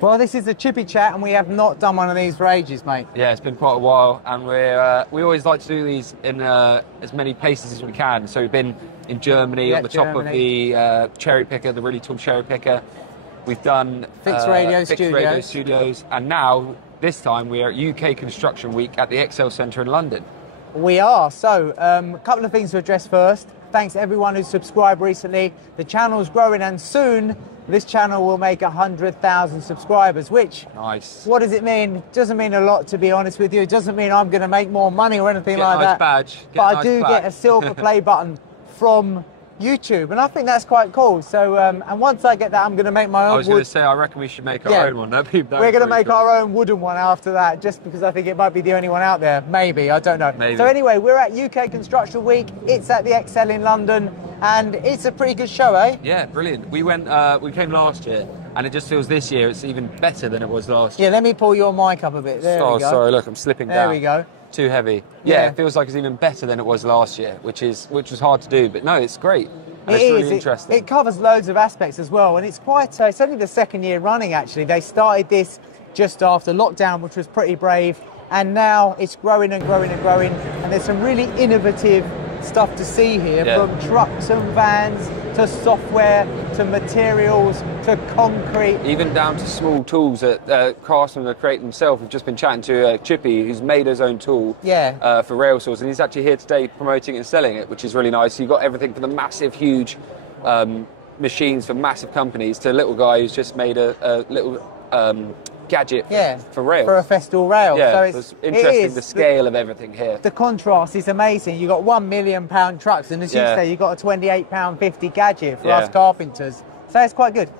Well, this is the Chippie Chat, and we have not done one of these for ages, mate. Yeah, it's been quite a while, and we always like to do these in as many places as we can. So we've been in Germany on the top of the cherry picker, the really tall cherry picker. We've done Fixed Radio Studios, and now this time we are at UK Construction Week at the Excel Centre in London. We are. So, a couple of things to address first. Thanks to everyone who's subscribed recently. The channel's growing, and soon this channel will make 100,000 subscribers, which, nice. What does it mean? Doesn't mean a lot, to be honest with you. It doesn't mean I'm going to make more money or anything like that. Badge. But I do get a silver play button from YouTube, and I think that's quite cool. So, and once I get that, I'm going to make my own. I was going to say, I reckon we should make our own one. We're going to make our own wooden one after that, just because I think it might be the only one out there. Maybe, I don't know. Maybe. So anyway, we're at UK Construction Week. It's at the Excel in London, and it's a pretty good show, eh? Yeah, brilliant. We came last year, and it just feels this year it's even better than it was last year. Yeah, let me pull your mic up a bit. There we go. Sorry, look, I'm slipping down. There we go. Too heavy. Yeah, it feels like it's even better than it was last year, which was hard to do, but no, it's great. It's really interesting. It covers loads of aspects as well, and it's quite. It's only the second year running, actually. They started this just after lockdown, which was pretty brave, and now it's growing and growing and growing. And there's some really innovative stuff to see here, from trucks and vans to software to materials to concrete. Even down to small tools that craftsmen create themselves. We've just been chatting to Chippie, who's made his own tool for rail saws, and he's actually here today promoting it and selling it, which is really nice. So you've got everything from the massive, huge machines for massive companies to a little guy who's just made a little gadget for rail. For a Festool rail. Yeah, so it's interesting the scale of everything here. The contrast is amazing. You've got £1 million trucks, and as you say, you've got a £28.50 gadget for us carpenters. So it's quite good.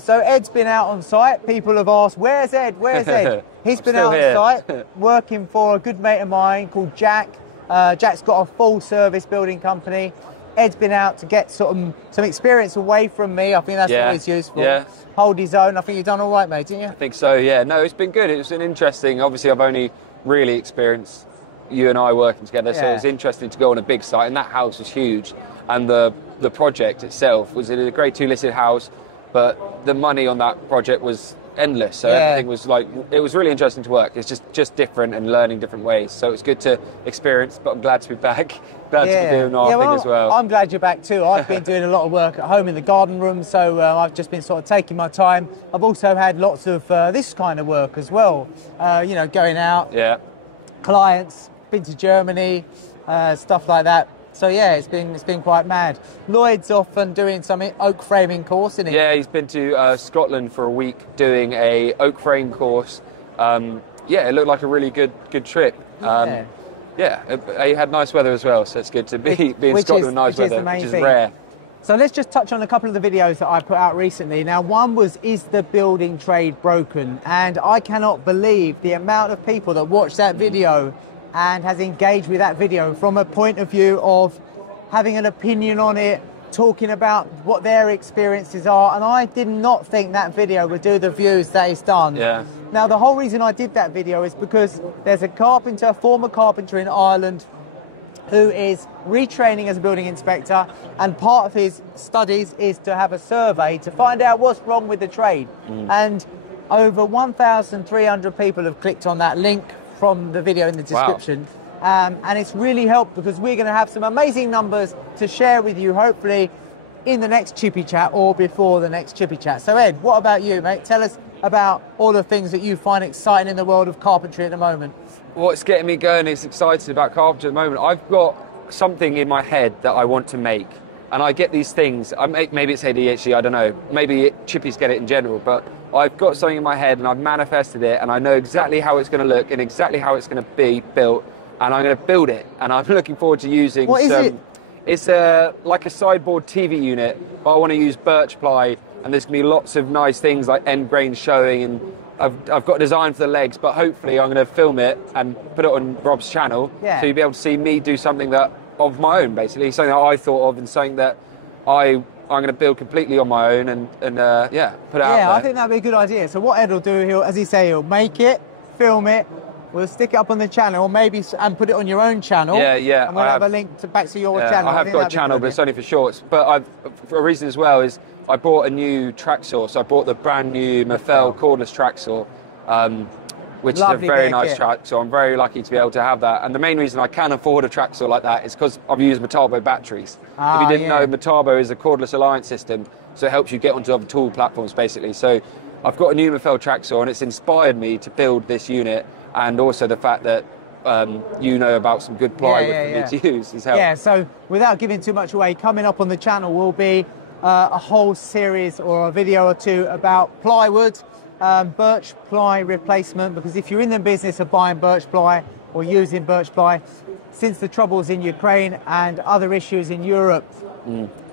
So Ed's been out on site. People have asked, where's Ed? Where's Ed? He's been out on site working for a good mate of mine called Jack. Jack's got a full service building company. Ed's been out to get some experience away from me. I think that's always useful. Yeah. Hold his own. I think you've done all right, mate, didn't you? I think so, yeah. No, it's been good. It's been interesting. Obviously, I've only really experienced you and I working together, so it was interesting to go on a big site, and that house was huge. And the project itself was a grade 2 listed house, but the money on that project was endless. So everything was like, it was really interesting to work. It's just different and learning different ways. So it's good to experience, but I'm glad to be back. Glad to be doing our thing as well. I'm glad you're back too. I've been doing a lot of work at home in the garden room, so I've just been sort of taking my time. I've also had lots of this kind of work as well. You know, going out, clients, been to Germany, stuff like that. So yeah, it's been quite mad. Lloyd's off and doing some oak framing course, isn't he? Yeah, he's been to Scotland for a week doing a oak frame course. It looked like a really good trip. He had nice weather as well, so it's good to be in Scotland with nice weather, which is rare. So let's just touch on a couple of the videos that I put out recently. Now, one was, is the building trade broken? And I cannot believe the amount of people that watched that video and has engaged with that video from a point of view of having an opinion on it, talking about what their experiences are, and I did not think that video would do the views that it's done. Yeah. Now, the whole reason I did that video is because there's a former carpenter in Ireland who is retraining as a building inspector, and part of his studies is to have a survey to find out what's wrong with the trade. And over 1,300 people have clicked on that link from the video in the description. Wow. And it's really helped because we're going to have some amazing numbers to share with you, hopefully, in the next Chippie Chat or before the next Chippie Chat. So, Ed, what about you, mate? Tell us about all the things that you find exciting in the world of carpentry at the moment. What's getting me going is excited about carpentry at the moment. I've got something in my head that I want to make, and I get these things. Maybe it's ADHD, I don't know. Maybe Chippies get it in general, but I've got something in my head and I've manifested it, and I know exactly how it's going to look and exactly how it's going to be built, and I'm going to build it, and I'm looking forward to using What is it? It's like a sideboard TV unit, but I want to use birch ply, and there's going to be lots of nice things like end grain showing, and I've got a design for the legs, but hopefully I'm going to film it and put it on Rob's channel, so you'll be able to see me do something that of my own, basically, something that I thought of and something that I'm going to build completely on my own and put it out there. Yeah, I think that'd be a good idea. So what Ed will do, he'll make it, film it, we'll stick it up on the channel, maybe, and put it on your own channel. Yeah. And we'll have a link back to your channel. I have got a channel, but it's only for shorts. But for a reason as well is I bought a new track saw. So I bought the brand new Mafel cordless track saw, which Lovely is a very bit of nice kit. track saw. I'm very lucky to be able to have that. And the main reason I can afford a track saw like that is because I've used Metabo batteries. If you didn't know, Metabo is a cordless alliance system, so it helps you get onto other tool platforms basically. So I've got a new Mafel track saw, and it's inspired me to build this unit, and also the fact that you know about some good plywood for me to use has helped. Yeah, so without giving too much away, coming up on the channel will be a whole series or a video or two about plywood, birch ply replacement, because if you're in the business of buying birch ply or using birch ply, since the troubles in Ukraine and other issues in Europe,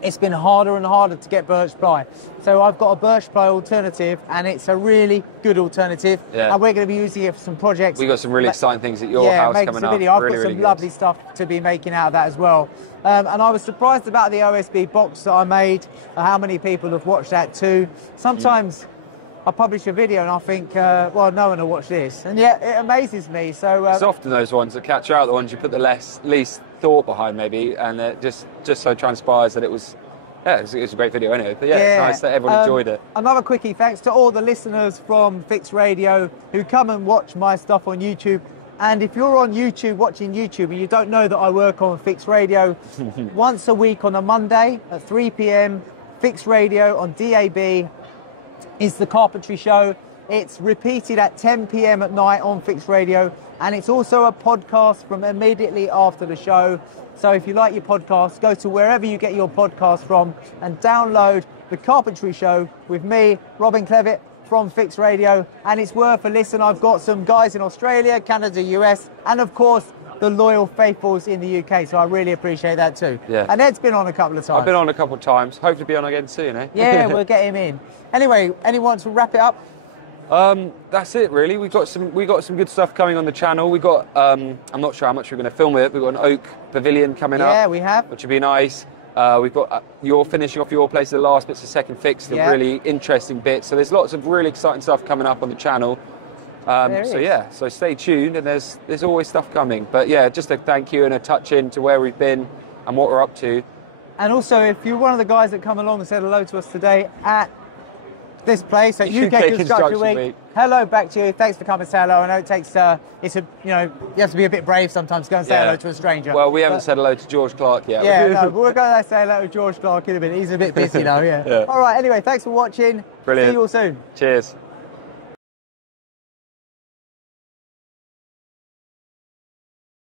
it's been harder and harder to get birch ply. So I've got a birch ply alternative, and it's a really good alternative. Yeah. And we're going to be using it for some projects. We've got some really exciting things at your house coming up. Video. I've really, got some really lovely stuff to be making out of that as well. And I was surprised about the OSB box that I made, how many people have watched that too. Sometimes I publish a video and I think, well, no one will watch this. And yet it amazes me. So it's often those ones that catch you out, the ones you put the least thought behind maybe, and it just so transpires that it was a great video anyway. But yeah, it's nice that everyone enjoyed it. Another quickie, thanks to all the listeners from Fix Radio who come and watch my stuff on YouTube. And if you're on YouTube, watching YouTube, and you don't know that I work on Fix Radio, once a week on a Monday at 3 p.m, Fix Radio on DAB is the carpentry show. It's repeated at 10 p.m. at night on Fix Radio, and it's also a podcast from immediately after the show. So if you like your podcast, go to wherever you get your podcast from and download the Carpentry Show with me, Robin Clevett from Fix Radio, and it's worth a listen. I've got some guys in Australia, Canada, US, and of course the loyal faithfuls in the UK, so I really appreciate that too. Yeah. And Ed's been on a couple of times. I've been on a couple of times, hopefully be on again soon, eh? Yeah, we'll get him in. Anyway, anyone to wrap it up? That's it really. We got some good stuff coming on the channel. We got I'm not sure how much we're going to film with it. We've got an oak pavilion coming up. Yeah, we have. Which would be nice. We've got you're finishing off your place, the last bit's the second fix, the really interesting bits. So there's lots of really exciting stuff coming up on the channel. So stay tuned, and there's always stuff coming. But yeah, just a thank you and a touch in to where we've been and what we're up to. And also, if you're one of the guys that come along and said hello to us today at this place at UK Construction Week, hello back to you. Thanks for coming to say hello. I know it takes you have to be a bit brave sometimes to go and say hello to a stranger. Well, we haven't said hello to George Clark yet. Yeah, no, but we're going to say hello to George Clark in a minute. He's a bit busy now, yeah. All right, anyway, thanks for watching. Brilliant. See you all soon. Cheers.